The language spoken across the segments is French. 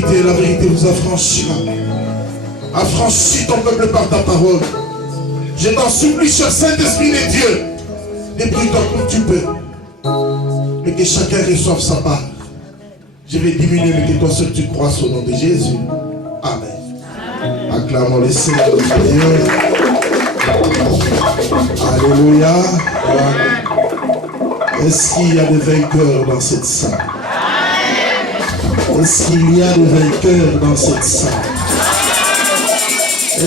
vérité vous affranchira. Affranchis ton peuple par ta parole. Je t'en supplie, cher Saint-Esprit de Dieu, déplie-toi comme tu peux. Et que chacun reçoive sa part. Je vais diminuer, mais que toi seul tu crois au nom de Jésus. Amen. Acclamons le Seigneur de Dieu. Alléluia. Est-ce qu'il y a des vainqueurs dans cette salle? Est-ce qu'il y a des vainqueurs dans cette salle?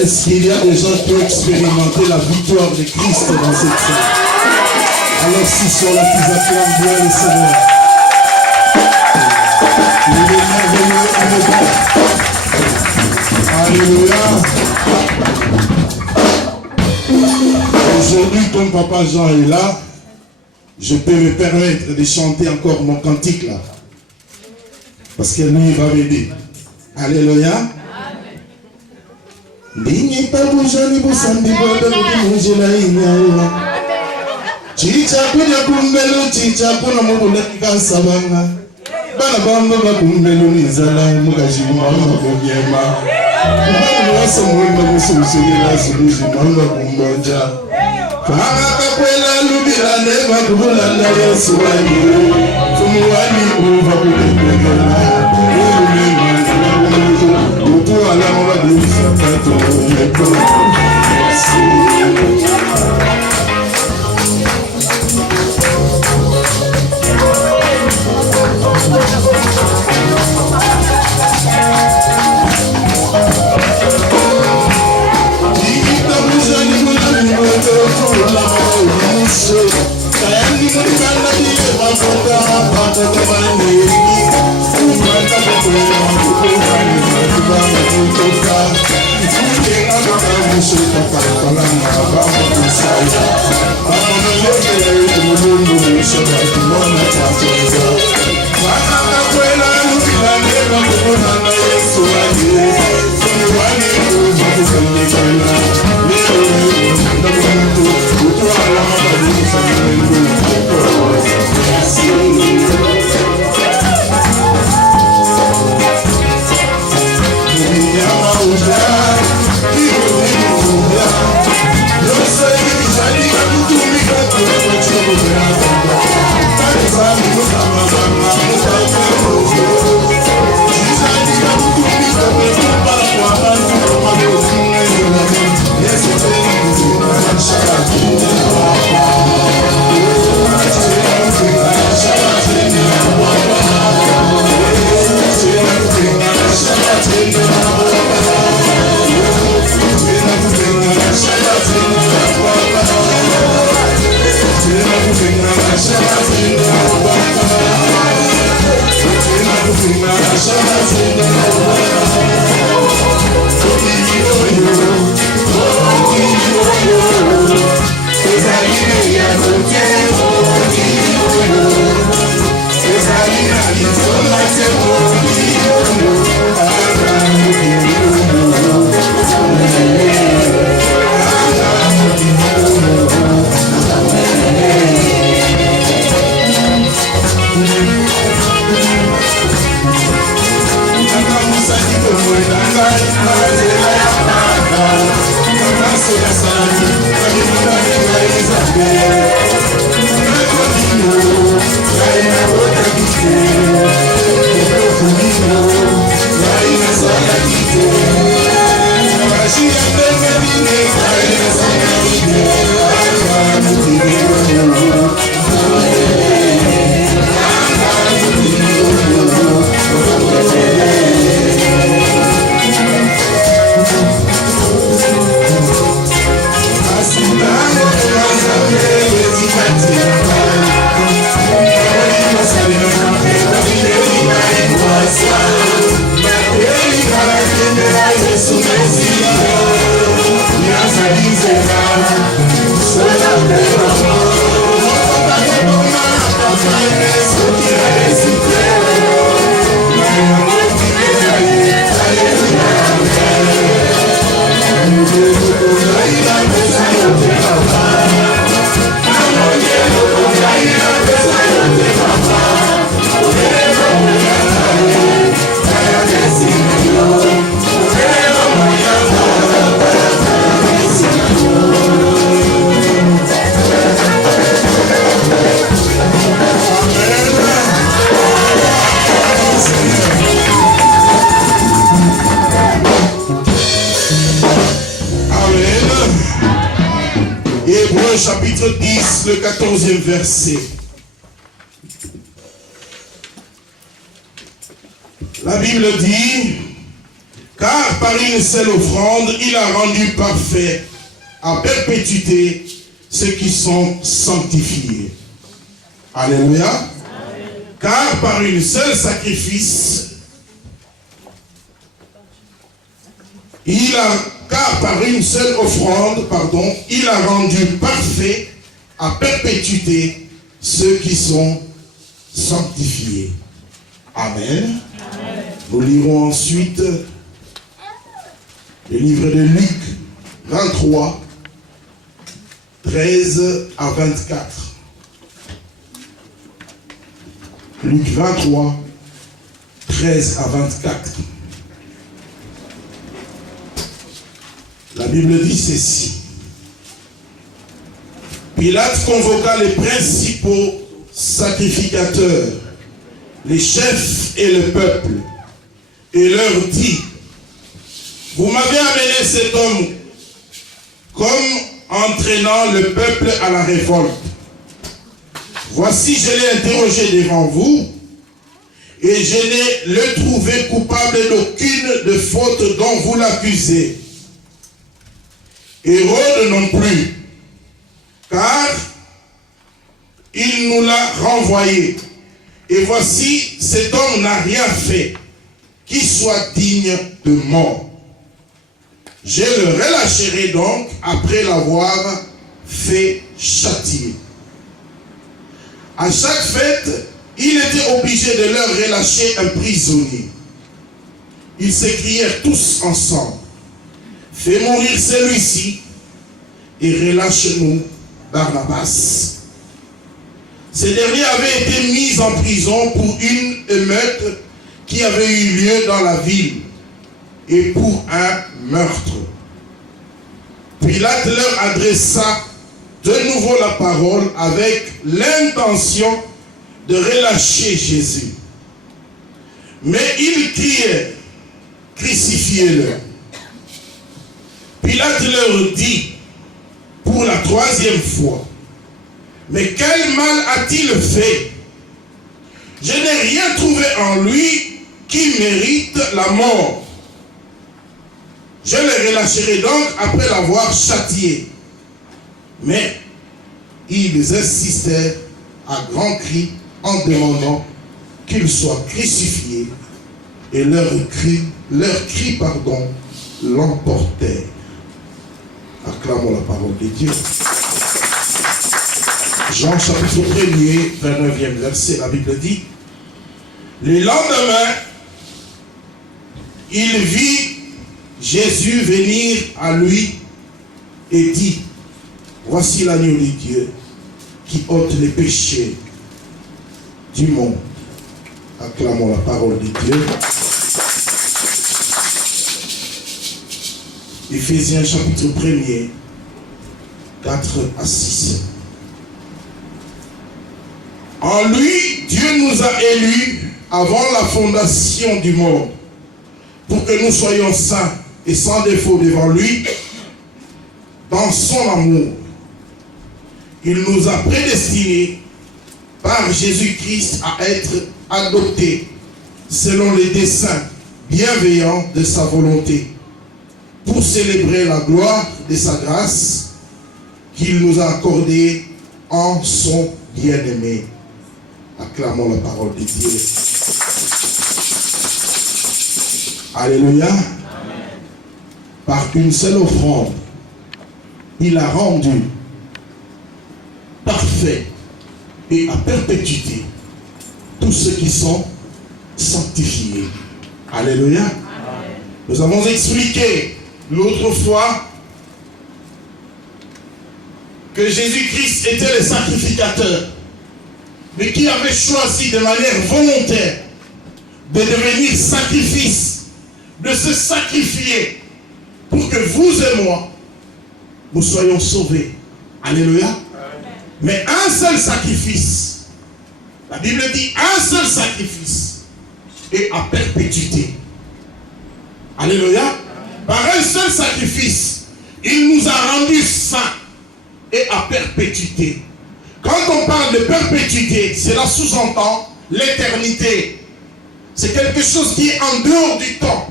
Est-ce qu'il y a des gens qui ont expérimenté la victoire de Christ dans cette salle? Alors si sur la qu'ils acclament bien le Seigneur. Il est merveilleux, il est bon. Alléluia. Aujourd'hui, comme Papa Jean est là, je peux me permettre de chanter encore mon cantique là. Parce que lui, il va m'aider. Alléluia. Bingi tabujani busandi bwada kujila inya. Chicha kunya kumbelu, chicha kuna mubule kasabanga. Bana bamba bakumbelu nizala mukajima mukujema. Mbana wasa mwimba mususugira suruji manga kumboja. Fanga kakwela lubira nema kubula na Yesu wanyi. Tumuwani kuva kutekekela. Utu ala mwadi sakato yeko. Así au chapitre 10, le 14e verset. La Bible dit, car par une seule offrande, il a rendu parfait à perpétuité ceux qui sont sanctifiés. Alléluia. Amen. Car par une seule sacrifice, car par une seule offrande, il a rendu parfait à perpétuité ceux qui sont sanctifiés. Amen. Amen. Nous lirons ensuite le livre de Luc 23, 13 à 24. Luc 23, 13 à 24. La Bible dit ceci. Pilate convoqua les principaux sacrificateurs, les chefs et le peuple, et leur dit, vous m'avez amené cet homme comme entraînant le peuple à la révolte. Voici, je l'ai interrogé devant vous, et je n'ai le trouvé coupable d'aucune de faute dont vous l'accusez. Hérode non plus, car il nous l'a renvoyé. Et voici, cet homme n'a rien fait qui soit digne de mort. Je le relâcherai donc après l'avoir fait châtier. À chaque fête, il était obligé de leur relâcher un prisonnier. Ils s'écrièrent tous ensemble, fais mourir celui-ci et relâche-nous Barnabas. Ce dernier avait été mis en prison pour une émeute qui avait eu lieu dans la ville et pour un meurtre. Pilate leur adressa de nouveau la parole avec l'intention de relâcher Jésus. Mais ils criaient, crucifiez-le. Pilate leur dit pour la troisième fois, mais quel mal a-t-il fait? Je n'ai rien trouvé en lui qui mérite la mort. Je le relâcherai donc après l'avoir châtié. Mais ils insistèrent à grands cris en demandant qu'il soit crucifié, et leurs cris l'emportèrent. Acclamons la parole de Dieu. Jean chapitre 1er, 29e verset, la Bible dit, le lendemain, il vit Jésus venir à lui et dit, voici l'agneau de Dieu qui ôte les péchés du monde. Acclamons la parole de Dieu. Éphésiens chapitre 1er, 4 à 6. En lui, Dieu nous a élus avant la fondation du monde, pour que nous soyons saints et sans défaut devant lui, dans son amour. Il nous a prédestinés par Jésus-Christ à être adoptés selon les desseins bienveillants de sa volonté, pour célébrer la gloire de sa grâce qu'il nous a accordée en son bien-aimé. Acclamons la parole de Dieu. Alléluia. Amen. Par une seule offrande, il a rendu parfait et à perpétuité tous ceux qui sont sanctifiés. Alléluia. Amen. Nous avons expliqué l'autre fois que Jésus-Christ était le sacrificateur, mais qui avait choisi de manière volontaire de devenir sacrifice, de se sacrifier pour que vous et moi, nous soyons sauvés. Alléluia. Amen. Mais un seul sacrifice, la Bible dit un seul sacrifice, et à perpétuité. Alléluia. Amen. Par un seul sacrifice, il nous a rendus saints et à perpétuité. Quand on parle de perpétuité, cela sous-entend l'éternité. C'est quelque chose qui est en dehors du temps.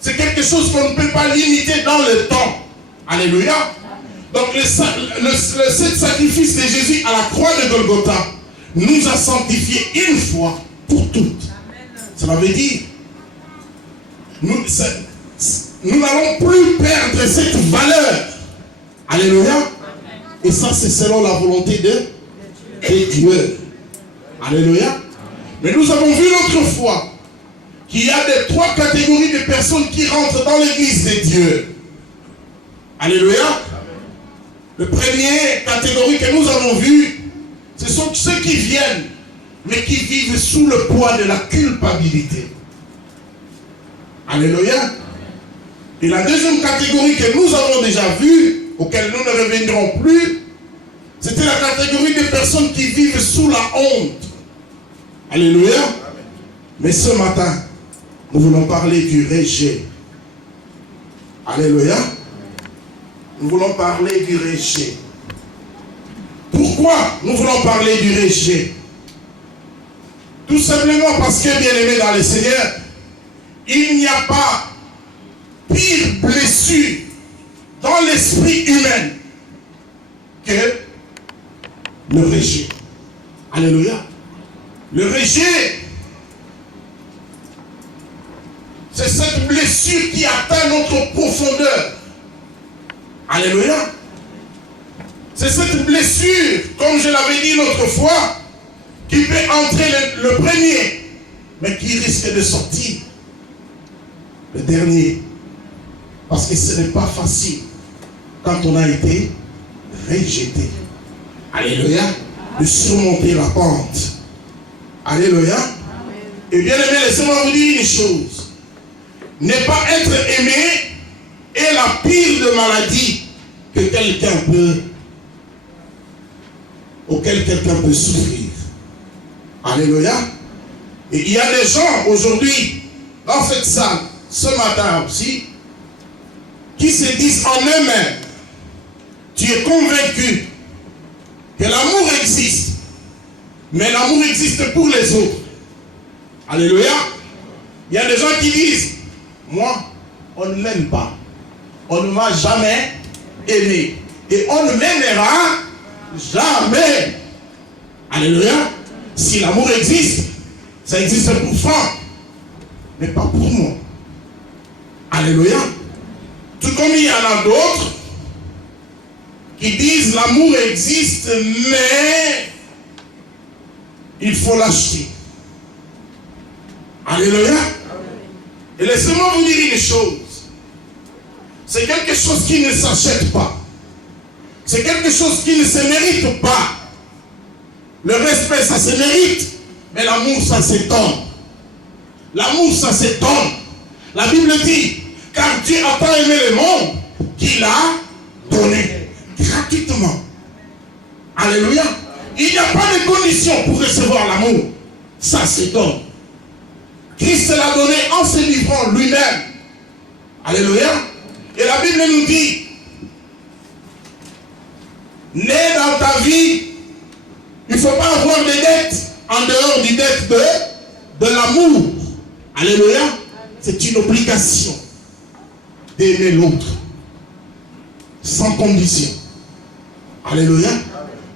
C'est quelque chose qu'on ne peut pas limiter dans le temps. Alléluia. Donc le sacrifice de Jésus à la croix de Golgotha nous a sanctifiés une fois pour toutes. Cela veut dire, nous n'allons plus perdre cette valeur. Alléluia. Et ça, c'est selon la volonté de Dieu. Alléluia. Mais nous avons vu l'autre fois qu'il y a trois catégories de personnes qui rentrent dans l'église de Dieu. Alléluia. Le premier catégorie que nous avons vu, ce sont ceux qui viennent, mais qui vivent sous le poids de la culpabilité. Alléluia. Et la deuxième catégorie que nous avons déjà vue, auquel nous ne reviendrons plus, c'était la catégorie des personnes qui vivent sous la honte. Alléluia. Mais ce matin, nous voulons parler du rejet. Alléluia. Nous voulons parler du rejet. Pourquoi nous voulons parler du rejet? Tout simplement parce que, bien-aimés dans le Seigneur, il n'y a pas pire blessure dans l'esprit humain que le rejet. Alléluia. Le rejet, c'est cette blessure qui atteint notre profondeur. Alléluia. C'est cette blessure, comme je l'avais dit l'autre fois, qui peut entrer le premier, mais qui risque de sortir le dernier. Parce que ce n'est pas facile quand on a été rejeté. Alléluia. De surmonter la pente. Alléluia. Et bien aimé, laissez-moi vous dire une chose. Ne pas être aimé est la pire de maladie que quelqu'un peut, auquel quelqu'un peut souffrir. Alléluia. Et il y a des gens aujourd'hui, dans cette salle, ce matin aussi, qui se disent en eux-mêmes, tu es convaincu que l'amour existe, mais l'amour existe pour les autres. Alléluia. Il y a des gens qui disent, moi, on ne m'aime pas. On ne m'a jamais aimé. Et on ne m'aimera jamais. Alléluia. Si l'amour existe, ça existe pour Franck, mais pas pour moi. Alléluia. Tout comme il y en a d'autres qui disent l'amour existe, mais il faut l'acheter. Alléluia. Et laissez-moi vous dire une chose. C'est quelque chose qui ne s'achète pas. C'est quelque chose qui ne se mérite pas. Le respect, ça se mérite. Mais l'amour, ça s'étonne. L'amour, ça s'étonne. La Bible dit, car Dieu a tant aimé le monde qu'il a donné gratuitement. Alléluia. Il n'y a pas de condition pour recevoir l'amour. Ça s'étonne. Christ l'a donné en se livrant lui-même. Alléluia. Et la Bible nous dit, né dans ta vie, il ne faut pas avoir des dettes en dehors des dettes de l'amour. Alléluia. C'est une obligation d'aimer l'autre sans condition. Alléluia.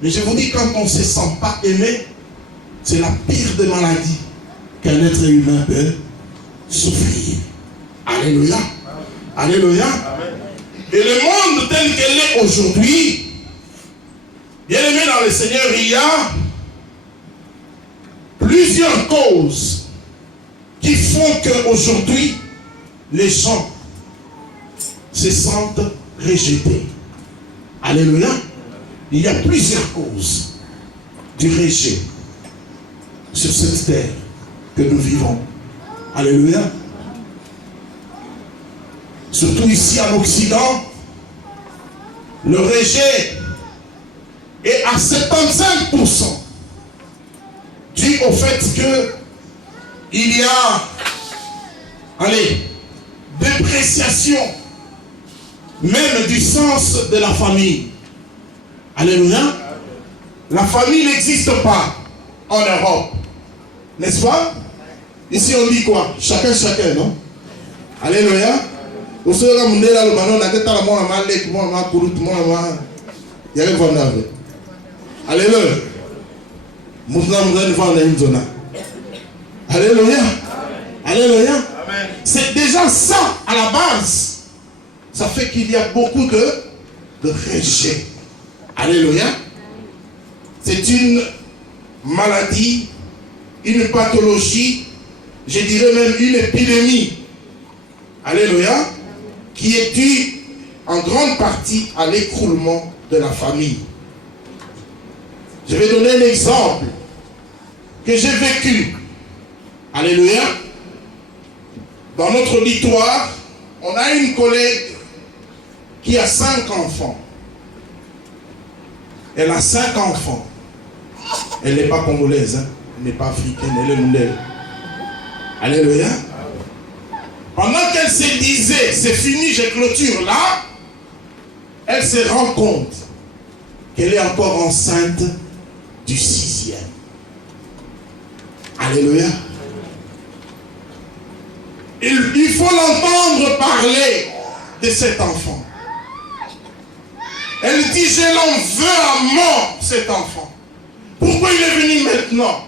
Mais je vous dis, quand on ne se sent pas aimé, c'est la pire des maladies qu'un être humain peut souffrir. Alléluia. Alléluia. Et le monde tel qu'il est aujourd'hui, bien aimé dans le Seigneur, il y a plusieurs causes qui font qu'aujourd'hui, les gens se sentent rejetés. Alléluia. Il y a plusieurs causes du rejet sur cette terre que nous vivons. Alléluia. Surtout ici en Occident, le rejet est à 75% dû au fait que il y a, dépréciation même du sens de la famille. Alléluia. La famille n'existe pas en Europe. N'est-ce pas? Ici on dit quoi? Chacun, non? Alléluia. Alléluia. Alléluia. Alléluia. C'est déjà ça à la base. Ça fait qu'il y a beaucoup de rejet. Alléluia. C'est une maladie, une pathologie, je dirais même une épidémie. Alléluia. Qui est due en grande partie à l'écroulement de la famille. Je vais donner un exemple que j'ai vécu. Alléluia. Dans notre auditoire, on a une collègue qui a 5 enfants. Elle a 5 enfants. Elle n'est pas congolaise, hein? Elle n'est pas africaine, elle est mondiale. Alléluia. Pendant qu'elle se disait, c'est fini, j'ai clôture là, elle se rend compte qu'elle est encore enceinte du 6e. Alléluia. Il faut l'entendre parler de cet enfant. Elle dit, je l'en veux à mort, cet enfant. Pourquoi il est venu maintenant?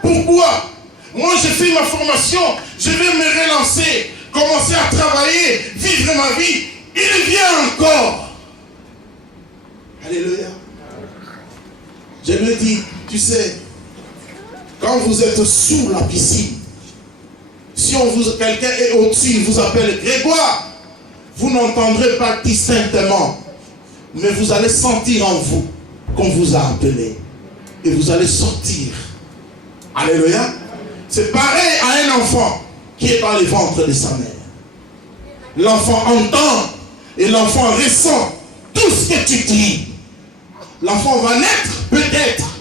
Pourquoi? Moi, j'ai fait ma formation, je vais me relancer, commencer à travailler, vivre ma vie. Il vient encore. Alléluia. Je lui dis, tu sais, quand vous êtes sous la piscine, si quelqu'un est au-dessus, il vous appelle Grégoire, vous n'entendrez pas distinctement, mais vous allez sentir en vous qu'on vous a appelé. Et vous allez sortir. Alléluia. C'est pareil à un enfant qui est dans le ventre de sa mère. L'enfant entend et l'enfant ressent tout ce que tu dis. L'enfant va naître, peut-être,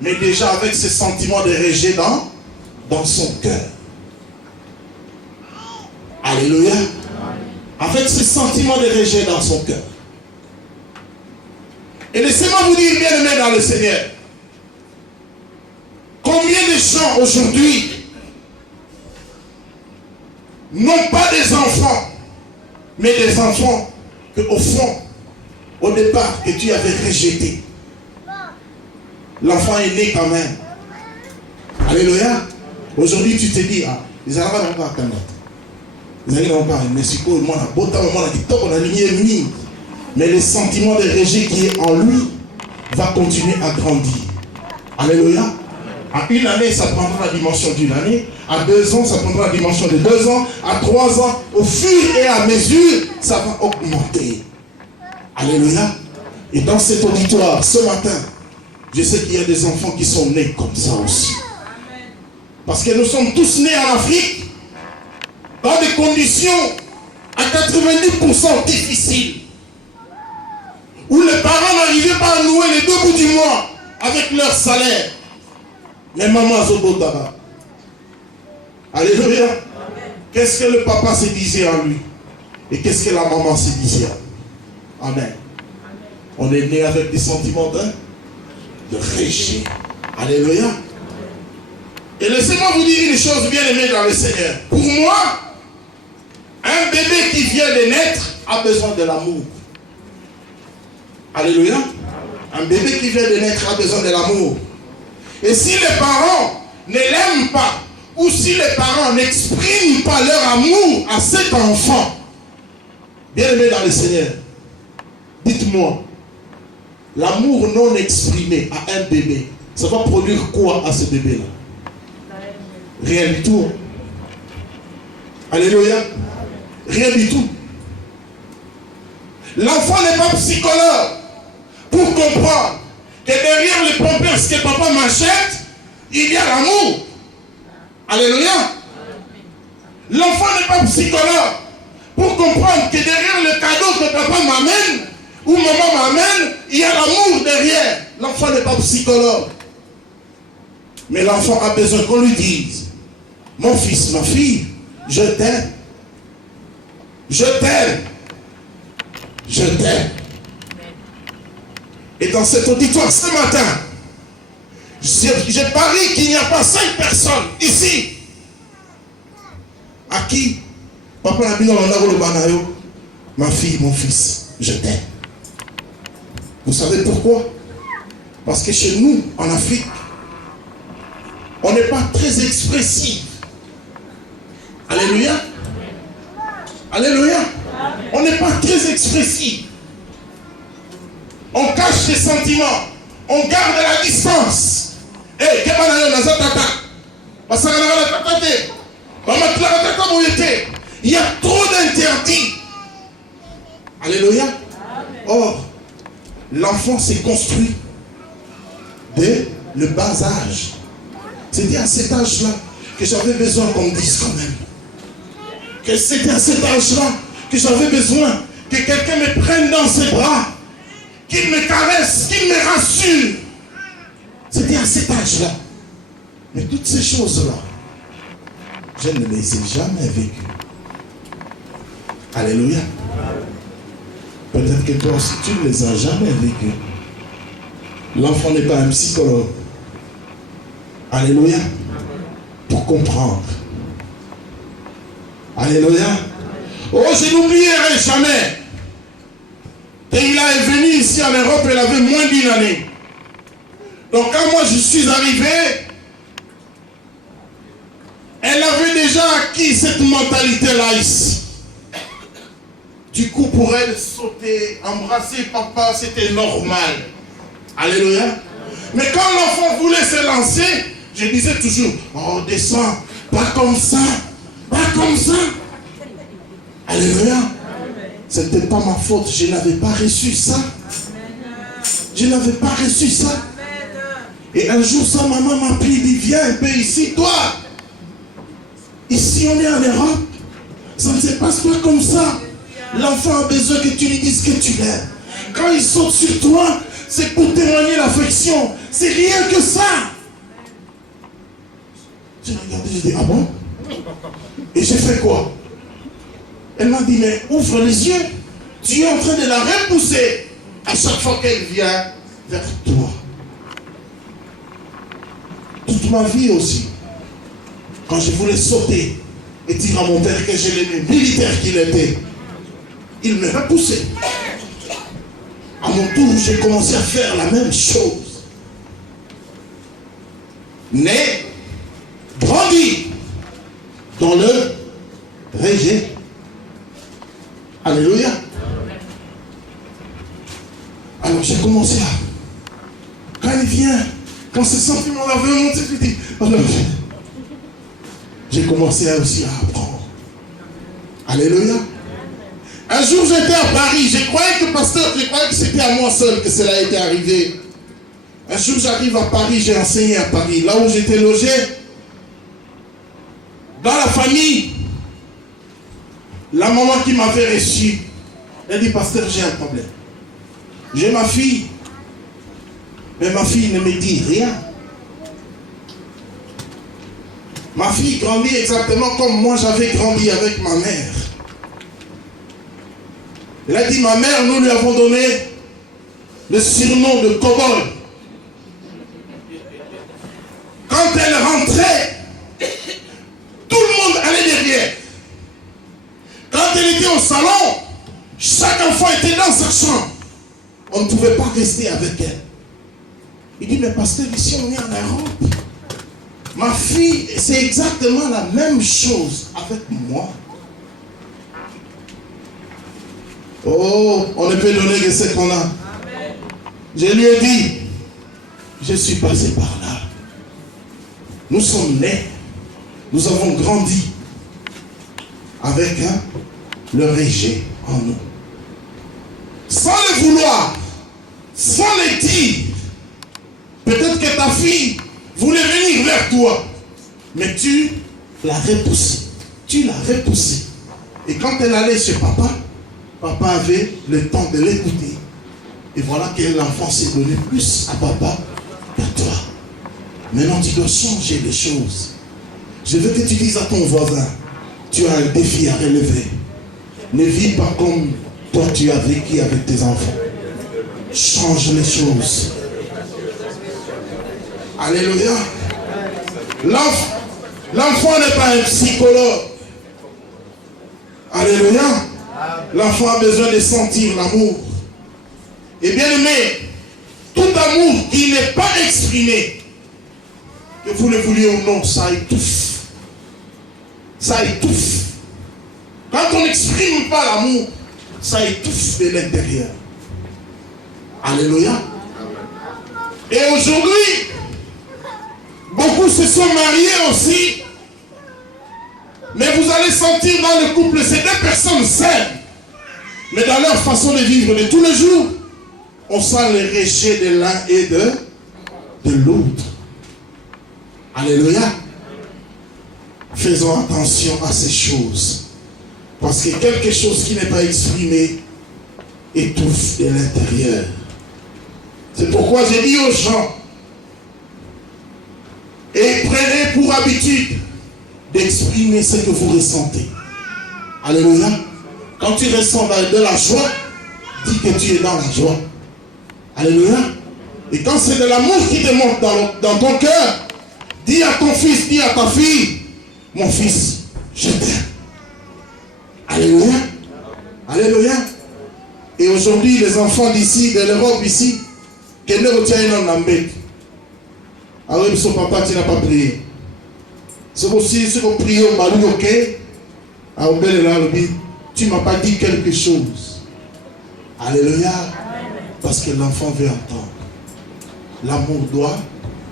mais déjà avec ce sentiment de rejet dans son cœur. Alléluia. Avec ce sentiment de rejet dans son cœur. Et laissez-moi vous dire, bien-aimés dans le Seigneur, combien de gens aujourd'hui n'ont pas des enfants, mais des enfants que au fond, au départ, que tu avais rejeté. L'enfant est né quand même. Alléluia. Aujourd'hui, tu te dis, ah, les Arabes n'ont pas attendre. Les Arabes n'ont pas, mais c'est quoi, mais le sentiment de rejet qui est en lui va continuer à grandir. Alléluia. À 1 année, ça prendra la dimension d'1 année. À 2 ans, ça prendra la dimension de 2 ans. À 3 ans, au fur et à mesure, ça va augmenter. Alléluia. Et dans cet auditoire, ce matin, je sais qu'il y a des enfants qui sont nés comme ça aussi. Parce que nous sommes tous nés en Afrique, dans des conditions à 90% difficiles, où les parents n'arrivaient pas à nouer les 2 bouts du mois avec leur salaire. Mais maman Zobotaba. Alléluia. Qu'est-ce que le papa se disait en lui? Et qu'est-ce que la maman se disait en lui? Amen. On est né avec des sentiments de rejet. Alléluia. Et laissez-moi vous dire une chose, bien aimée dans le Seigneur. Pour moi, un bébé qui vient de naître a besoin de l'amour. Alléluia. Un bébé qui vient de naître a besoin de l'amour. Et si les parents ne l'aiment pas, ou si les parents n'expriment pas leur amour à cet enfant, bien aimé dans le Seigneur, dites-moi, l'amour non exprimé à un bébé, ça va produire quoi à ce bébé-là? Rien du tout. Alléluia. Rien du tout. L'enfant n'est pas psychologue pour comprendre que derrière les pampers que papa m'achète, il y a l'amour. Alléluia. L'enfant n'est pas psychologue pour comprendre que derrière le cadeau que papa m'amène ou maman m'amène, il y a l'amour derrière. L'enfant n'est pas psychologue. Mais l'enfant a besoin qu'on lui dise, mon fils, ma fille, je t'aime. Je t'aime. Je t'aime. Et dans cet auditoire ce matin, je parie qu'il n'y a pas 5 personnes ici à qui papa n'a dit ma fille, mon fils, je t'aime. Vous savez pourquoi? Parce que chez nous, en Afrique, on n'est pas très expressif. Alléluia. Alléluia. On n'est pas très expressif. On cache les sentiments. On garde la distance. Il y a trop d'interdits. Alléluia. Or, l'enfant s'est construit dès le bas âge. C'était à cet âge-là que j'avais besoin qu'on me dise quand même. Que c'était à cet âge-là que j'avais besoin que quelqu'un me prenne dans ses bras, qu'il me caresse, qu'il me rassure. C'était à cet âge-là. Mais toutes ces choses-là, je ne les ai jamais vécues. Alléluia. Peut-être que toi aussi, tu ne les as jamais vécues. L'enfant n'est pas un psychologue. Alléluia. Pour comprendre. Alléluia. Oh, je n'oublierai jamais. Et il est venu ici en Europe, il avait moins d'1 année. Donc quand moi je suis arrivé, elle avait déjà acquis cette mentalité-là ici. Du coup, pour elle, sauter, embrasser papa, c'était normal. Alléluia. Mais quand l'enfant voulait se lancer, je disais toujours, oh, descends, pas comme ça, pas comme ça. Alléluia. Ce n'était pas ma faute, je n'avais pas reçu ça. Je n'avais pas reçu ça. Et un jour, sa maman m'a appelé, il dit, viens un peu ici, toi. Ici, on est en Europe. Ça ne se passe pas comme ça. L'enfant a besoin que tu lui dises que tu l'aimes. Quand il saute sur toi, c'est pour témoigner l'affection. C'est rien que ça. J'ai regardé, j'ai dit, ah bon? Et j'ai fait quoi? Elle m'a dit, mais ouvre les yeux. Tu es en train de la repousser à chaque fois qu'elle vient vers toi. Toute ma vie aussi, quand je voulais sauter et dire à mon père que je l'aimais, militaire qu'il était, il me repoussait. À mon tour, j'ai commencé à faire la même chose. Né, grandi dans le rejet. Alléluia. Alors j'ai commencé à... Quand il vient, quand ce sentiment-là veut monter, je dis... Alors j'ai commencé aussi à apprendre. Alléluia. Un jour j'étais à Paris, je croyais que c'était à moi seul que cela était arrivé. Un jour j'arrive à Paris, j'ai enseigné à Paris, là où j'étais logé. Dans la famille, la maman qui m'avait reçu, elle dit, pasteur, j'ai un problème. J'ai ma fille, mais ma fille ne me dit rien. Ma fille grandit exactement comme moi j'avais grandi avec ma mère. Elle a dit, ma mère, nous lui avons donné le surnom de cow-boy. Quand elle rentrait, tout le monde allait derrière. Quand elle était au salon, chaque enfant était dans sa chambre. On ne pouvait pas rester avec elle. Il dit, mais pasteur, ici on est en Europe. Ma fille, c'est exactement la même chose avec moi. Oh, on ne peut donner que ce qu'on a. Je lui ai dit, je suis passé par là. Nous sommes nés, nous avons grandi avec le rejet en nous. Sans le vouloir, sans le dire. Peut-être que ta fille voulait venir vers toi, mais tu l'as repoussée. Tu l'as repoussée. Et quand elle allait chez papa, papa avait le temps de l'écouter. Et voilà que l'enfant s'est donné plus à papa qu'à toi. Maintenant, tu dois changer les choses. Je veux que tu dises à ton voisin, tu as un défi à relever. Ne vis pas comme toi tu as vécu avec tes enfants. change les choses. Alléluia. L'enfant n'est pas un psychologue. Alléluia. L'enfant a besoin de sentir l'amour. Et bien aimé, tout amour qui n'est pas exprimé, que vous le vouliez ou non, ça étouffe. Ça étouffe. Quand on n'exprime pas l'amour, ça étouffe de l'intérieur. Alléluia. Et aujourd'hui, beaucoup se sont mariés aussi. Mais vous allez sentir dans le couple, c'est deux personnes saines. Mais dans leur façon de vivre de tous les jours, on sent le rejet de l'un et de l'autre. Alléluia. Faisons attention à ces choses. Parce que quelque chose qui n'est pas exprimé étouffe de l'intérieur. C'est pourquoi j'ai dit aux gens, et prenez pour habitude d'exprimer ce que vous ressentez. Alléluia. Quand tu ressens de la joie, dis que tu es dans la joie. Alléluia. Et quand c'est de l'amour qui te monte dans ton cœur, dis à ton fils, dis à ta fille, mon fils, je t'aime. Alléluia. Alléluia. Et aujourd'hui, les enfants d'ici, de l'Europe ici, quel est le tien en Lambek? Alors, son papa, tu n'as pas prié. C'est aussi ce qu'on prie au Malou, ok? Tu ne m'as pas dit quelque chose. Alléluia. Parce que l'enfant veut entendre. L'amour doit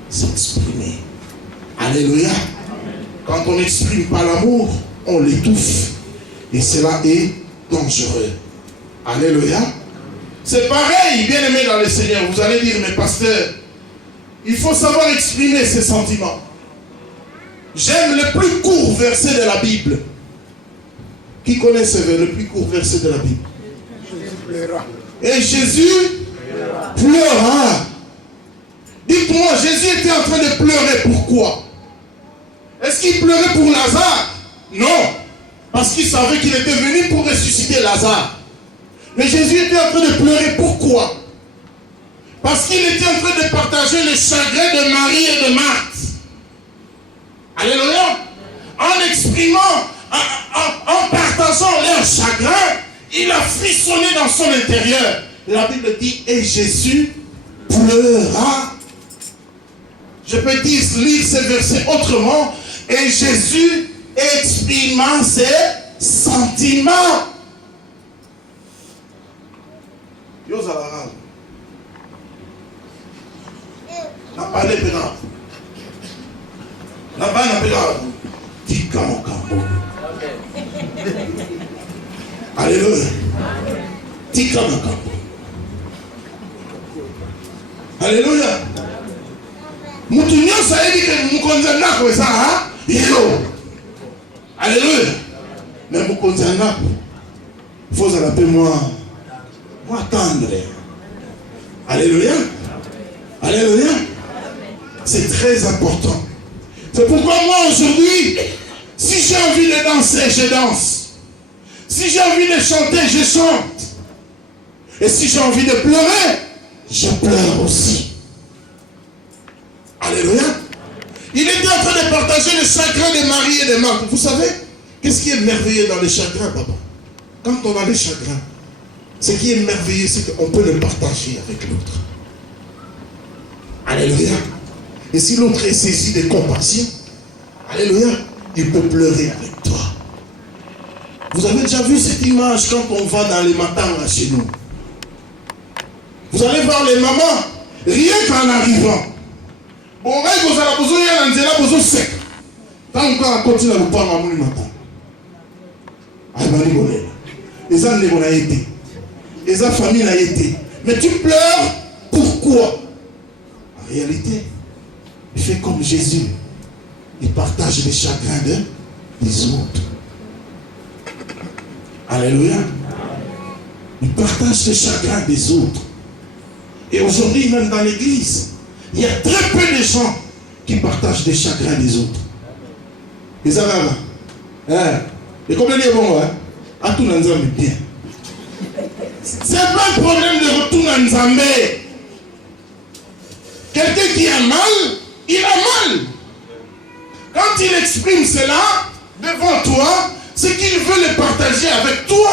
s'exprimer. Alléluia. Quand on n'exprime pas l'amour, on l'étouffe. Et cela est dangereux. Alléluia. C'est pareil, bien aimé dans le Seigneur. Vous allez dire, mais pasteur, il faut savoir exprimer ses sentiments. J'aime le plus court verset de la Bible. Qui connaît le plus court verset de la Bible? Et Jésus pleura. Dites-moi, Jésus était en train de pleurer. Pourquoi? Est-ce qu'il pleurait pour Lazare? Non. Parce qu'il savait qu'il était venu pour ressusciter Lazare. Mais Jésus était en train de pleurer. Pourquoi? Parce qu'il était en train de partager les chagrins de Marie et de Marthe. Alléluia. En exprimant, en partageant leur chagrin, il a frissonné dans son intérieur. La Bible dit, et Jésus pleura. Je peux lire ce verset autrement. Et Jésus exprima ses sentiments. Yosalara. La parole est grave. La balle est grave. Tika mon cambo. Alléluia. Tika mon cambo. Alléluia. Moutounio ça dit que Moukonzana comme ça, hein? Yo. Alléluia. Mais Moukonzana, il faut s'appeler moi tendre. Alléluia. Alléluia. C'est très important. C'est pourquoi moi aujourd'hui, si j'ai envie de danser, je danse. Si j'ai envie de chanter, je chante. Et si j'ai envie de pleurer, je pleure aussi. Alléluia. Il était en train de partager le chagrin de Marie et de Marthe. Vous savez, qu'est-ce qui est merveilleux dans les chagrins, papa? Quand on a des chagrins, ce qui est merveilleux, c'est qu'on peut le partager avec l'autre. Alléluia. Et si l'autre est saisi de compassion, alléluia, il peut pleurer avec toi. Vous avez déjà vu cette image quand on va dans les matins là chez nous? Vous allez voir les mamans, rien qu'en arrivant. Bon, vous avez besoin d'un besoin sec. Tant qu'on continue à nous parler à mon matin. Les âmes n'ont pas été. Les âmes familles n'ont été. Mais tu pleures, pourquoi? En réalité, il fait comme Jésus. Il partage les chagrins des autres. Alléluia. Il partage les chagrins des autres. Et aujourd'hui, même dans l'église, il y a très peu de gens qui partagent les chagrins des autres. Les Arabes. Et combien de bon, hein? À tout le monde bien. C'est pas un problème de retour à Nzambé. Quelqu'un qui a mal, il a mal. Quand il exprime cela devant toi, c'est qu'il veut le partager avec toi.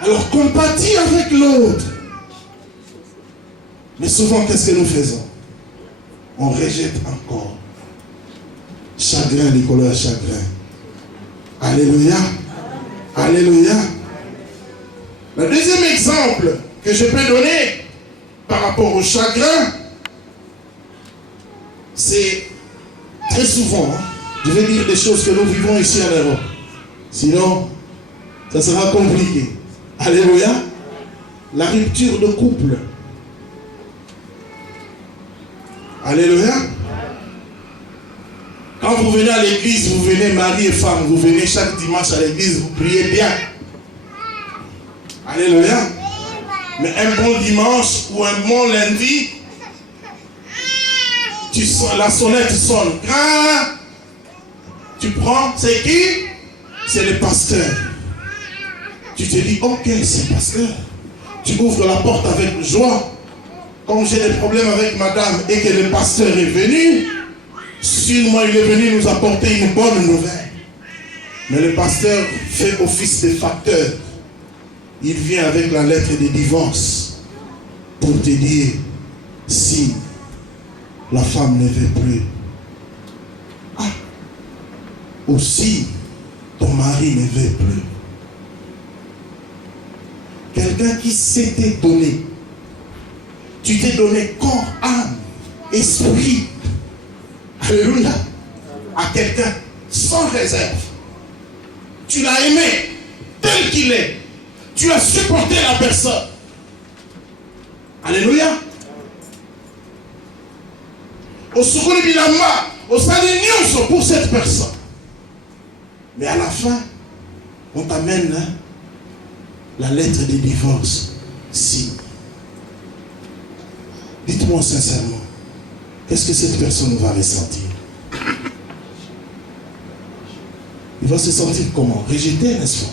Alors compatis avec l'autre. Mais souvent, qu'est-ce que nous faisons? On rejette encore. Chagrin, Nicolas, chagrin. Alléluia. Alléluia. Le deuxième exemple que je peux donner par rapport au chagrin, c'est très souvent, je vais dire des choses que nous vivons ici en Europe. Sinon, ça sera compliqué. Alléluia. La rupture de couple. Alléluia. Quand vous venez à l'église, vous venez mari et femme, vous venez chaque dimanche à l'église, vous priez bien. Alléluia. Mais un bon dimanche ou un bon lundi, la sonnette sonne. Quand tu prends, c'est qui? C'est le pasteur. Tu te dis, ok, c'est pasteur. Tu ouvres la porte avec joie. Comme j'ai des problèmes avec madame et que le pasteur est venu, sûrement il est venu nous apporter une bonne nouvelle. Mais le pasteur fait office de facteur. Il vient avec la lettre de divorce pour te dire si la femme ne veut plus. Ah, ou si ton mari ne veut plus. Quelqu'un qui s'était donné. Tu t'es donné corps, âme, esprit. Alléluia. À quelqu'un sans réserve. Tu l'as aimé tel qu'il est. Tu as supporté la personne. Alléluia. Au secours bilamba, au salut pour cette personne. Mais à la fin, on t'amène la lettre de divorce. Si. Dites-moi sincèrement, qu'est-ce que cette personne va ressentir? Il va se sentir comment? Rejeté, n'est-ce pas?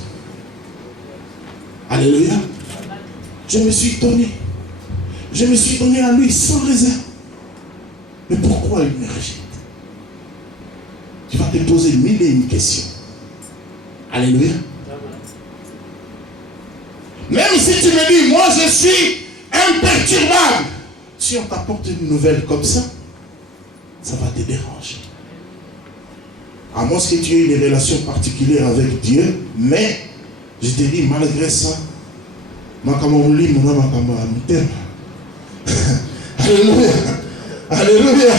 Alléluia. Je me suis donné. Je me suis donné à lui sans réserve. Mais pourquoi il me rejette? Tu vas te poser mille et une questions. Alléluia. Même si tu me dis, moi je suis imperturbable. Si on t'apporte une nouvelle comme ça, ça va te déranger. À moins que tu aies une relation particulière avec Dieu, mais je te dis, malgré ça, Alléluia. Alléluia.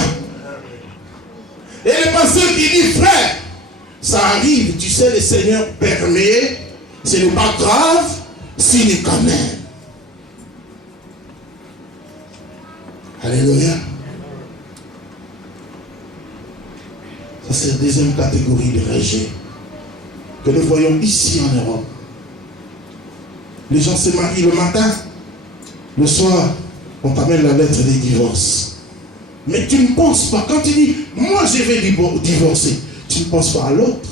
Et le pasteur qui dit, frère, ça arrive, tu sais, le Seigneur permet, ce n'est pas grave, s'il est quand même. Alléluia. Ça, c'est la deuxième catégorie de rejet que nous voyons ici en Europe. Les gens se marient le matin, le soir, on t'amène la lettre de divorce. Mais tu ne penses pas, quand tu dis, moi je vais divorcer, tu ne penses pas à l'autre.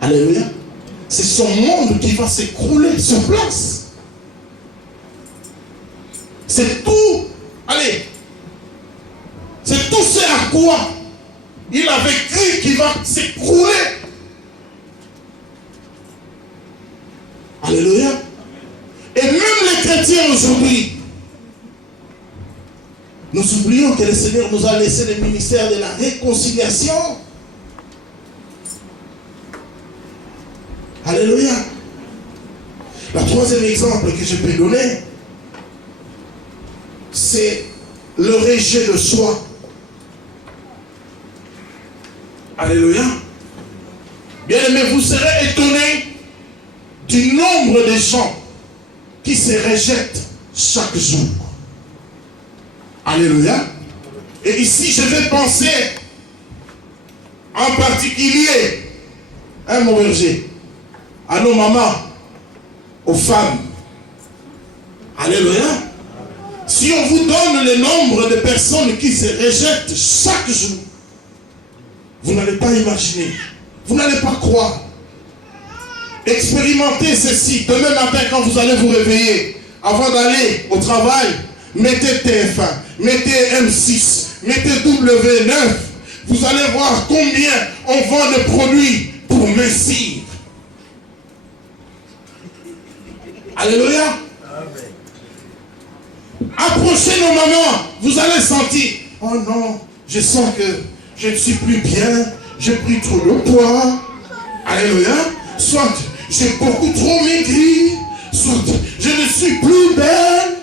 Alléluia. C'est son monde qui va s'écrouler sur place. C'est tout, allez, c'est tout ce à quoi il avait cru qui va s'écrouler. Alléluia. Et même les chrétiens aujourd'hui, nous oublions que le Seigneur nous a laissé le ministère de la réconciliation. Alléluia. Le troisième exemple que je peux donner, c'est le rejet de soi. Alléluia. Bien aimé, vous serez étonnés du nombre de gens qui se rejettent chaque jour. Alléluia. Et ici, je vais penser en particulier, mon berger, à nos mamans, aux femmes. Alléluia. Si on vous donne le nombre de personnes qui se rejettent chaque jour, vous n'allez pas imaginer, vous n'allez pas croire. Expérimentez ceci. Demain matin, quand vous allez vous réveiller, avant d'aller au travail, mettez TF1, mettez M6, mettez W9. Vous allez voir combien on vend de produits pour mincir. Alléluia. Approchez nos mamans, vous allez sentir. Oh non, je sens que je ne suis plus bien, j'ai pris trop de poids. Alléluia. Soit j'ai beaucoup trop maigri, soit je ne suis plus belle.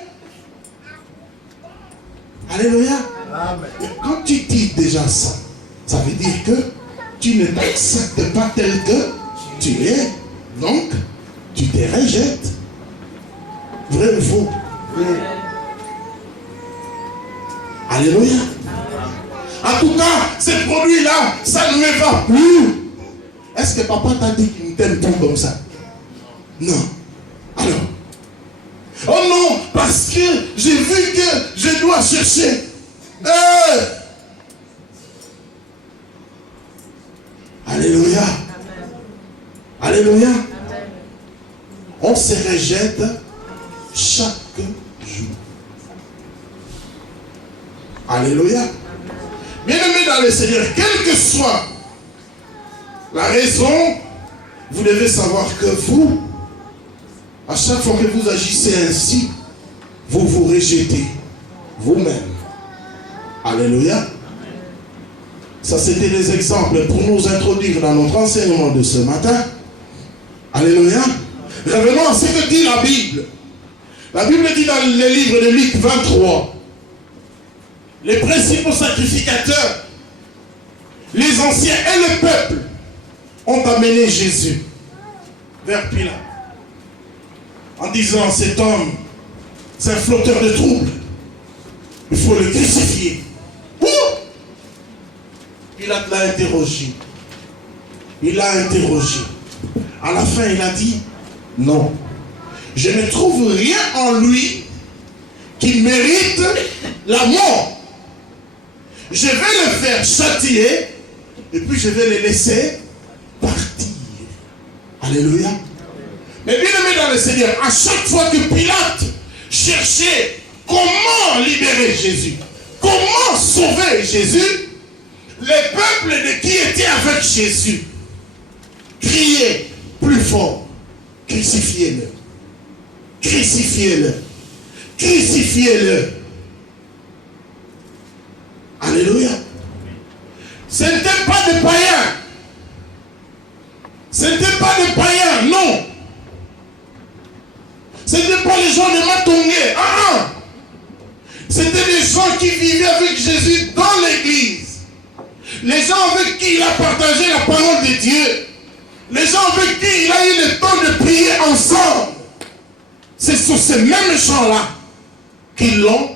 Alléluia. Amen. Quand tu dis déjà ça, ça veut dire que tu ne t'acceptes pas tel que tu es. Donc, tu te rejettes. Vrai ou faux? Oui. Alléluia. En tout cas, ces produits-là, ça ne me va plus. Est-ce que papa t'a dit qu'il ne t'aime plus comme ça? Non. Alors, oh non, parce que j'ai vu que je dois chercher. Alléluia. Amen. Alléluia. Amen. On se rejette chaque jour. Alléluia. Bien-aimés dans le Seigneur, quelle que soit la raison, vous devez savoir que vous, à chaque fois que vous agissez ainsi, vous vous rejetez vous-même. Alléluia. Ça, c'était des exemples pour nous introduire dans notre enseignement de ce matin. Alléluia. Revenons à ce que dit la Bible. La Bible dit dans le livre de Luc 23, les principaux sacrificateurs, les anciens et le peuple ont amené Jésus vers Pilate en disant: cet homme, c'est un flotteur de troubles, il faut le crucifier. Pilate l'a interrogé. Il l'a interrogé. À la fin, il a dit: non, je ne trouve rien en lui qui mérite la mort. Je vais le faire châtier et puis je vais le laisser partir. Alléluia. Mais bien aimé dans le Seigneur, à chaque fois que Pilate cherchait comment libérer Jésus, comment sauver Jésus, les peuples de qui étaient avec Jésus criaient plus fort: crucifiez-le, crucifiez-le, crucifiez-le. Alléluia. Ce n'était pas des païens. Ce n'était pas des païens, non. Ce n'était pas les gens de Matongé. C'était des gens qui vivaient avec Jésus dans l'église. Les gens avec qui il a partagé la parole de Dieu. Les gens avec qui il a eu le temps de prier ensemble. Ce sont ces mêmes gens-là qui l'ont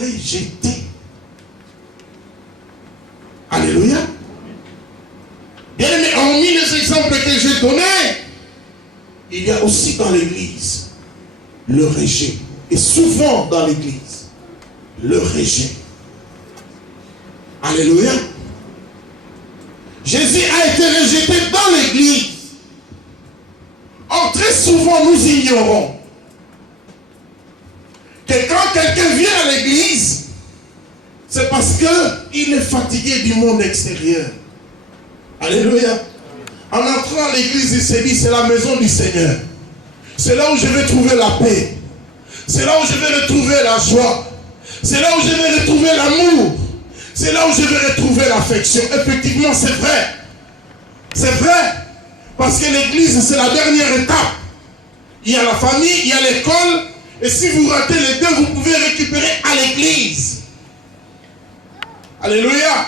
rejeté. Alléluia. Bien aimé, hormis les exemples que j'ai donnés, il y a aussi dans l'église le rejet. Et souvent dans l'église, le rejet. Alléluia. Jésus a été rejeté dans l'église. Or, très souvent, nous ignorons que quand quelqu'un vient à l'église, c'est parce qu'il est fatigué du monde extérieur. Alléluia. En entrant à l'église, il s'est dit: c'est la maison du Seigneur. C'est là où je vais trouver la paix. C'est là où je vais retrouver la joie. C'est là où je vais retrouver l'amour. C'est là où je vais retrouver l'affection. Effectivement, c'est vrai. C'est vrai. Parce que l'église, c'est la dernière étape. Il y a la famille, il y a l'école. Et si vous ratez les deux, vous pouvez récupérer à l'église. Alléluia.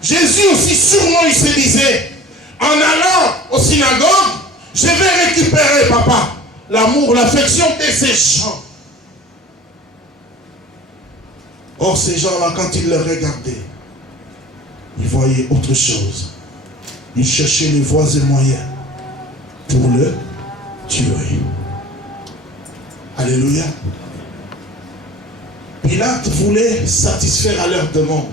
Jésus aussi, sûrement, il se disait: en allant aux synagogues, je vais récupérer, papa, l'amour, l'affection de ces gens. Or, ces gens-là, quand il les regardait, ils voyaient autre chose. Ils cherchaient les voies et moyens pour le tuer. Alléluia. Pilate voulait satisfaire à leur demande.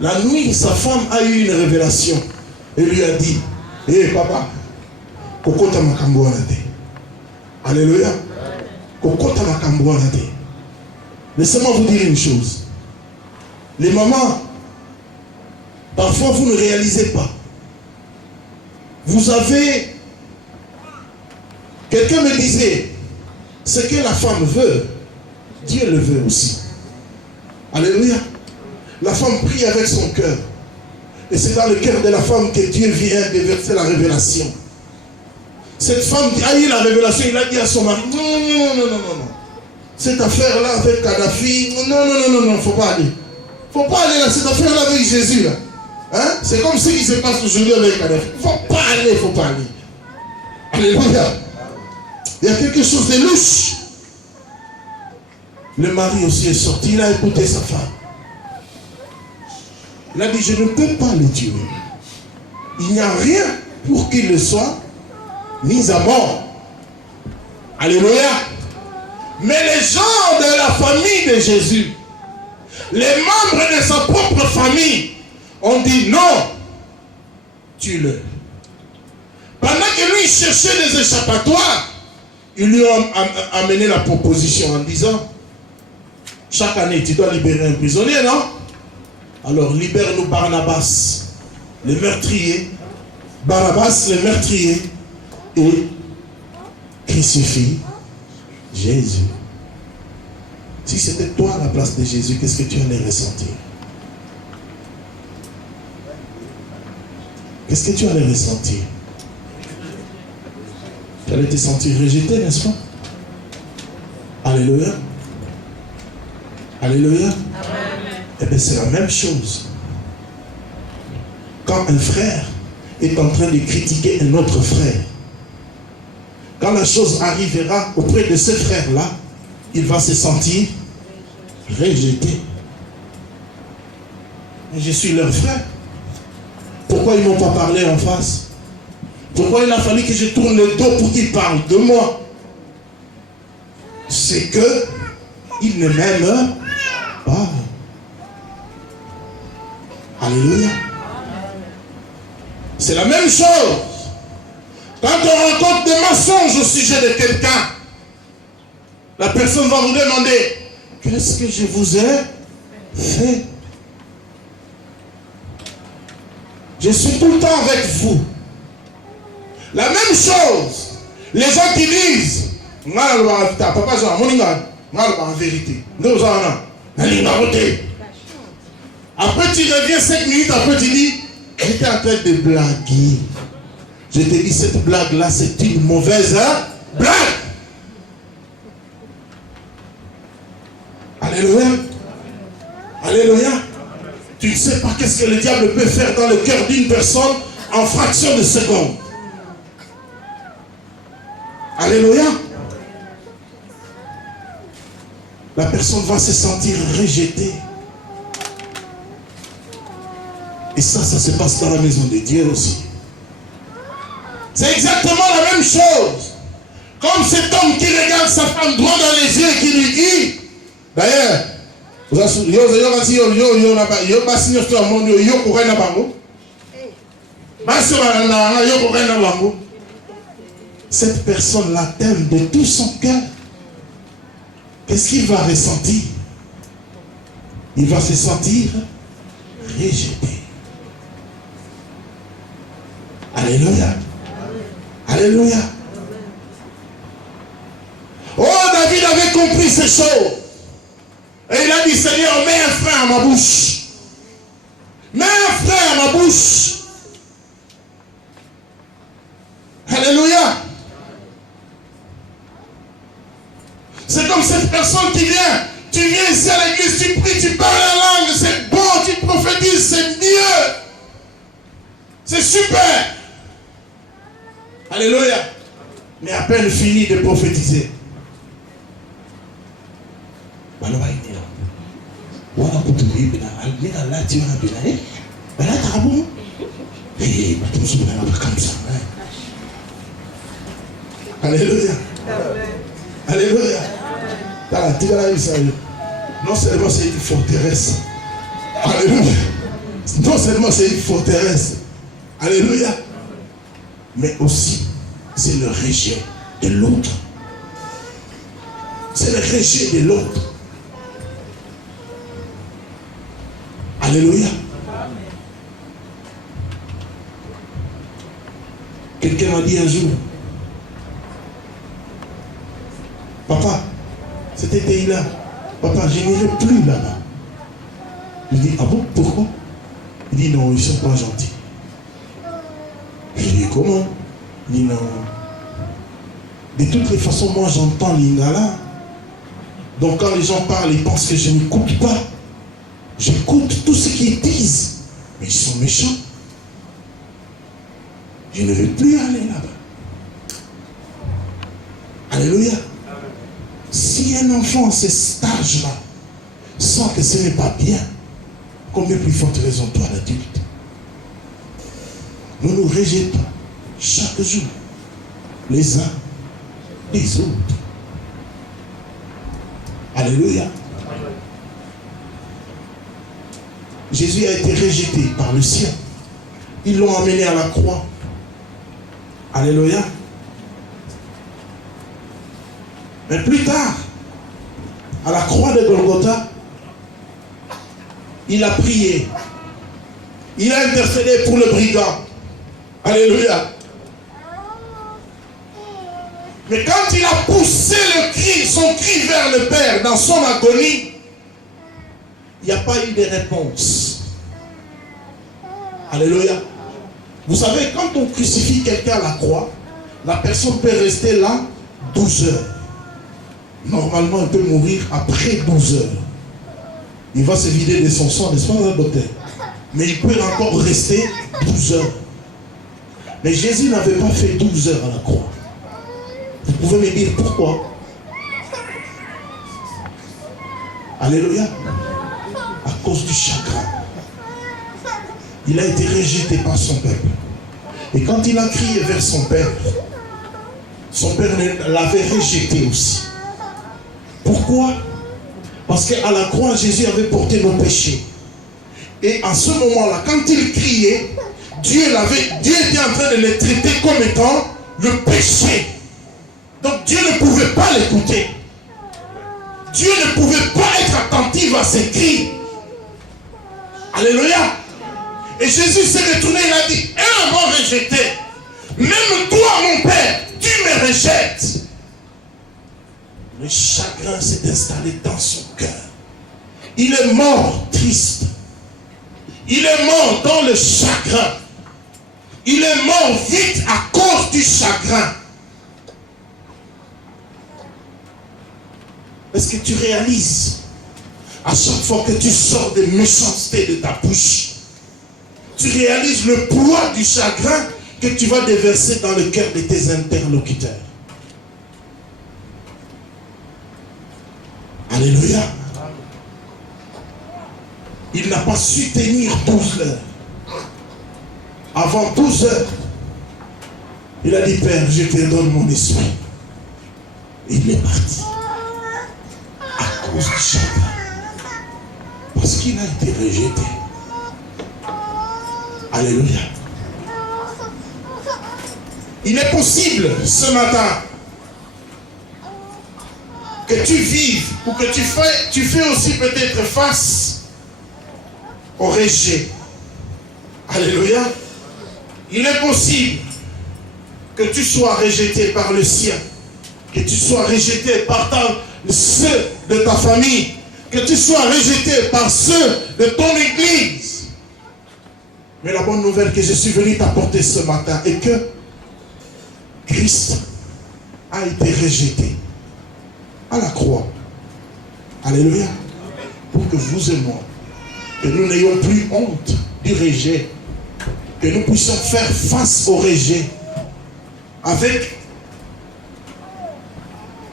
La nuit, sa femme a eu une révélation. et lui a dit, hé papa, kokota makambo wana te. Alléluia. Kokota makambo wana te. Laissez-moi vous dire une chose. Les mamans, parfois vous ne réalisez pas. Vous avez... Quelqu'un me disait, ce que la femme veut, Dieu le veut aussi. Alléluia. La femme prie avec son cœur. Et c'est dans le cœur de la femme que Dieu vient déverser la révélation. Cette femme a eu la révélation, il a dit à son mari, non. Cette affaire-là avec Kadhafi, non, faut pas aller. Faut pas aller là, cette affaire-là avec Jésus. Là. Hein? C'est comme ce qui se passe aujourd'hui avec Kadhafi. Faut pas aller. Alléluia. Il y a quelque chose de louche. Le mari aussi est sorti, il a écouté sa femme. Il a dit, je ne peux pas le tuer. Il n'y a rien pour qu'il le soit mis à mort. Alléluia. Mais les gens de la famille de Jésus, les membres de sa propre famille, ont dit non, tue-le. Pendant que lui cherchait des échappatoires, ils lui ont amené la proposition en disant, chaque année tu dois libérer un prisonnier, non? Alors libère-nous Barnabas, le meurtrier, Barabbas, le meurtrier, et crucifie Jésus. Si c'était toi à la place de Jésus, qu'est-ce que tu allais ressentir? Qu'est-ce que tu allais ressentir? Tu allais te sentir rejeté, n'est-ce pas? Alléluia. Alléluia. Eh bien, c'est la même chose. Quand un frère est en train de critiquer un autre frère, quand la chose arrivera auprès de ce frère-là, il va se sentir rejeté. Et je suis leur frère. Pourquoi ils ne m'ont pas parlé en face? Pourquoi il a fallu que je tourne le dos pour qu'ils parlent de moi? C'est que ils ne m'aiment pas. Alléluia. C'est la même chose. Quand on rencontre des mensonges au sujet de quelqu'un, la personne va vous demander, qu'est-ce que je vous ai fait? Je suis tout le temps avec vous. La même chose, les gens qui disent, papa Jean, en vérité, après tu reviens 5 minutes, après tu dis, j'étais en train de blaguer. Je te dis, cette blague-là, c'est une mauvaise blague. Alléluia. Alléluia. Tu ne sais pas qu'est-ce que le diable peut faire dans le cœur d'une personne en fraction de seconde. Alléluia. La personne va se sentir rejetée. Et ça se passe dans la maison de Dieu aussi. C'est exactement la même chose. Comme cet homme qui regarde sa femme droit dans les yeux et qui lui dit, d'ailleurs, cette personne-là t'aime de tout son cœur. Qu'est-ce qu'il va ressentir? Il va se sentir rejeté. Alléluia. Alléluia. Oh, David avait compris ces choses. Et il a dit, Seigneur, mets un frein à ma bouche. Mets un frein à ma bouche. Alléluia. C'est comme cette personne qui vient. Tu viens ici à l'église, tu pries, tu parles la langue, c'est bon, tu prophétises, c'est mieux. C'est super. Alléluia. Mais à peine fini de prophétiser. Alléluia. Alléluia. Non seulement c'est une forteresse. Alléluia. Non seulement c'est une forteresse. Alléluia. Mais aussi, c'est le rejet de l'autre. C'est le rejet de l'autre. Alléluia. Quelqu'un m'a dit un jour, papa, c'était pays-là. Papa, je n'irai plus là-bas. Je dis, ah bon, pourquoi? Il dit, non, ils ne sont pas gentils. Je dis, comment? Il dit, non. De toutes les façons, moi j'entends l'ingala. Donc quand les gens parlent, ils pensent que je n'écoute pas. J'écoute tout ce qu'ils disent. Mais ils sont méchants. Je ne vais plus aller là-bas. Alléluia. Si un enfant à ce stage-là sent que ce n'est pas bien, combien plus forte raison toi l'adulte? Ne nous rejetons pas chaque jour les uns les autres. Alléluia. Jésus a été rejeté par le ciel. Ils l'ont amené à la croix. Alléluia. Mais plus tard, à la croix de Golgotha, il a prié. Il a intercédé pour le brigand. Alléluia. Mais quand il a poussé le cri, son cri vers le Père dans son agonie, il n'y a pas eu de réponse. Alléluia. Vous savez, quand on crucifie quelqu'un à la croix, la personne peut rester là 12 heures. Normalement, il peut mourir après 12 heures. Il va se vider de son sang, n'est-ce pas, docteur? Mais il peut encore rester 12 heures. Mais Jésus n'avait pas fait 12 heures à la croix. Vous pouvez me dire pourquoi? Alléluia. À cause du chagrin. Il a été rejeté par son peuple. Et quand il a crié vers son père l'avait rejeté aussi. Pourquoi? Parce qu'à la croix, Jésus avait porté nos péchés. Et en ce moment-là, quand il criait, Dieu était en train de le traiter comme étant le péché. Donc Dieu ne pouvait pas l'écouter. Dieu ne pouvait pas être attentif à ses cris. Alléluia. Et Jésus s'est retourné, il a dit, un m'a rejeté. Même toi, mon Père, tu me rejettes. Le chagrin s'est installé dans son cœur. Il est mort triste. Il est mort dans le chagrin. Il est mort vite à cause du chagrin. Est-ce que tu réalises à chaque fois que tu sors de méchanceté de ta bouche, tu réalises le poids du chagrin que tu vas déverser dans le cœur de tes interlocuteurs. Alléluia. Il n'a pas su tenir 12 heures. Avant 12 heures, il a dit, Père, je te donne mon esprit. Et il est parti. À cause du chagrin. Parce qu'il a été rejeté. Alléluia. Il est possible ce matin que tu vives ou que tu fais aussi peut-être face au rejet. Alléluia. Il est possible que tu sois rejeté par le ciel, que tu sois rejeté par ceux de ta famille, que tu sois rejeté par ceux de ton église. Mais la bonne nouvelle que je suis venu t'apporter ce matin est que Christ a été rejeté à la croix. Alléluia. Pour que vous et moi, que nous n'ayons plus honte du rejet, que nous puissions faire face au rejet avec,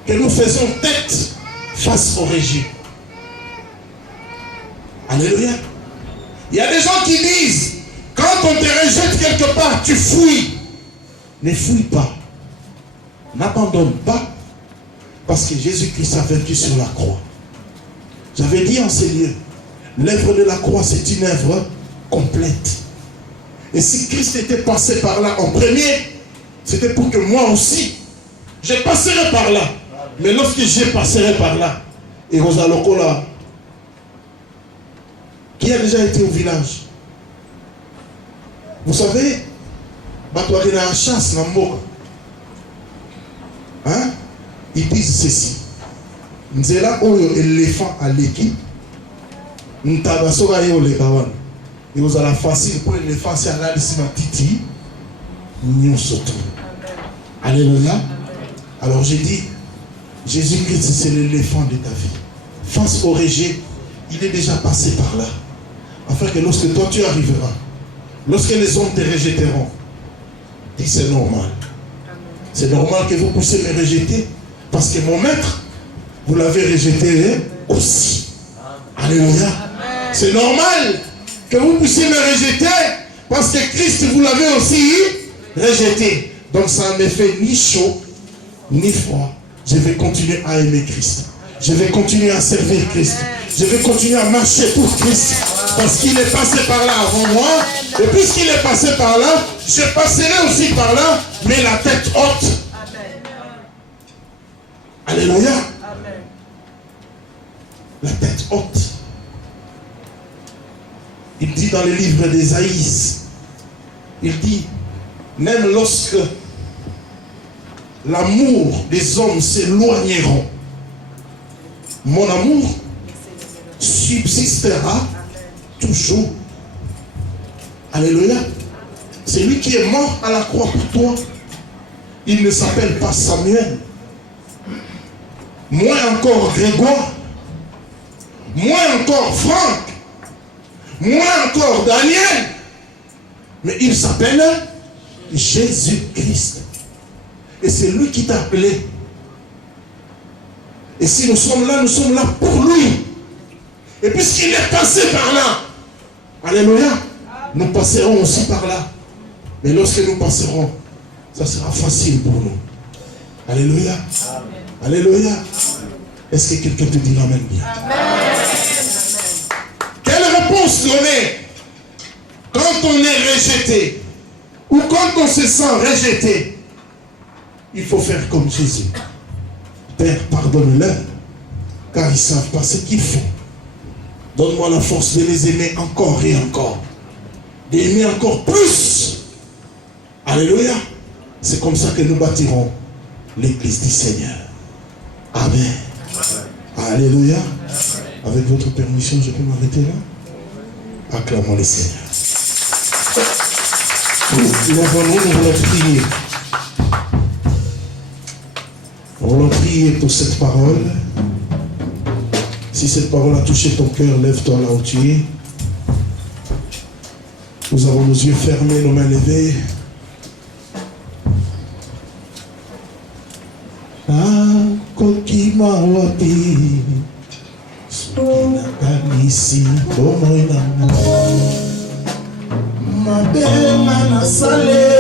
que nous faisons tête face au rejet. Alléluia. Il y a des gens qui disent, quand on te rejette quelque part, tu fuis. Ne fuis pas. N'abandonne pas. Parce que Jésus-Christ a vaincu sur la croix. J'avais dit en ces lieux, l'œuvre de la croix, c'est une œuvre complète. Et si Christ était passé par là en premier, c'était pour que moi aussi, je passerai par là. Mais lorsque je passerai par là, et Rosaloko là, qui a déjà été au village? Vous savez, Batouari na chasse na mboka. Hein? Ils disent ceci. Nzela oyo éléphant à l'équipe. Ntabasoga yo le kawan. Et vous allez facile pour l'éléphant c'est à la titi. Nous sautons. Alléluia. Alors j'ai dit, Jésus-Christ c'est l'éléphant de ta vie. Face au rejet, il est déjà passé par là. Afin que lorsque toi tu arriveras, lorsque les hommes te rejetteront, dis c'est normal. C'est normal que vous puissiez me rejeter. Parce que mon maître, vous l'avez rejeté aussi. Alléluia. C'est normal que vous puissiez me rejeter. Parce que Christ, vous l'avez aussi rejeté. Donc ça ne me fait ni chaud, ni froid. Je vais continuer à aimer Christ. Je vais continuer à servir Christ. Je vais continuer à marcher pour Christ. Parce qu'il est passé par là avant moi. Et puisqu'il est passé par là, je passerai aussi par là, mais la tête haute. Alléluia. Amen. La tête haute. Il dit dans le livre d'Ésaïe, il dit, même lorsque l'amour des hommes s'éloigneront, mon amour subsistera toujours. Alléluia. C'est lui qui est mort à la croix pour toi. Il ne s'appelle pas Samuel. Moins encore Grégoire. Moins encore Franck. Moins encore Daniel. Mais il s'appelle Jésus-Christ. Et c'est lui qui t'a appelé. Et si nous sommes là pour lui. Et puisqu'il est passé par là, alléluia, nous passerons aussi par là. Mais lorsque nous passerons, ça sera facile pour nous. Alléluia. Amen. Alléluia. Est-ce que quelqu'un te dit amen bien? Amen. Quelle réponse donner quand on est rejeté ou quand on se sent rejeté? Il faut faire comme Jésus. Père, pardonne-leur, car ils ne savent pas ce qu'ils font. Donne-moi la force de les aimer encore et encore. D'aimer encore plus. Alléluia. C'est comme ça que nous bâtirons l'église du Seigneur. Amen. Alléluia. Avec votre permission, je peux m'arrêter là? Acclamons le Seigneur. Nous voulons prier. Nous voulons prier pour cette parole. Si cette parole a touché ton cœur, lève-toi là où tu es. Nous avons nos yeux fermés, nos mains levées. Kokima wapi Sukina kanisi Tomo inama Mabema na sale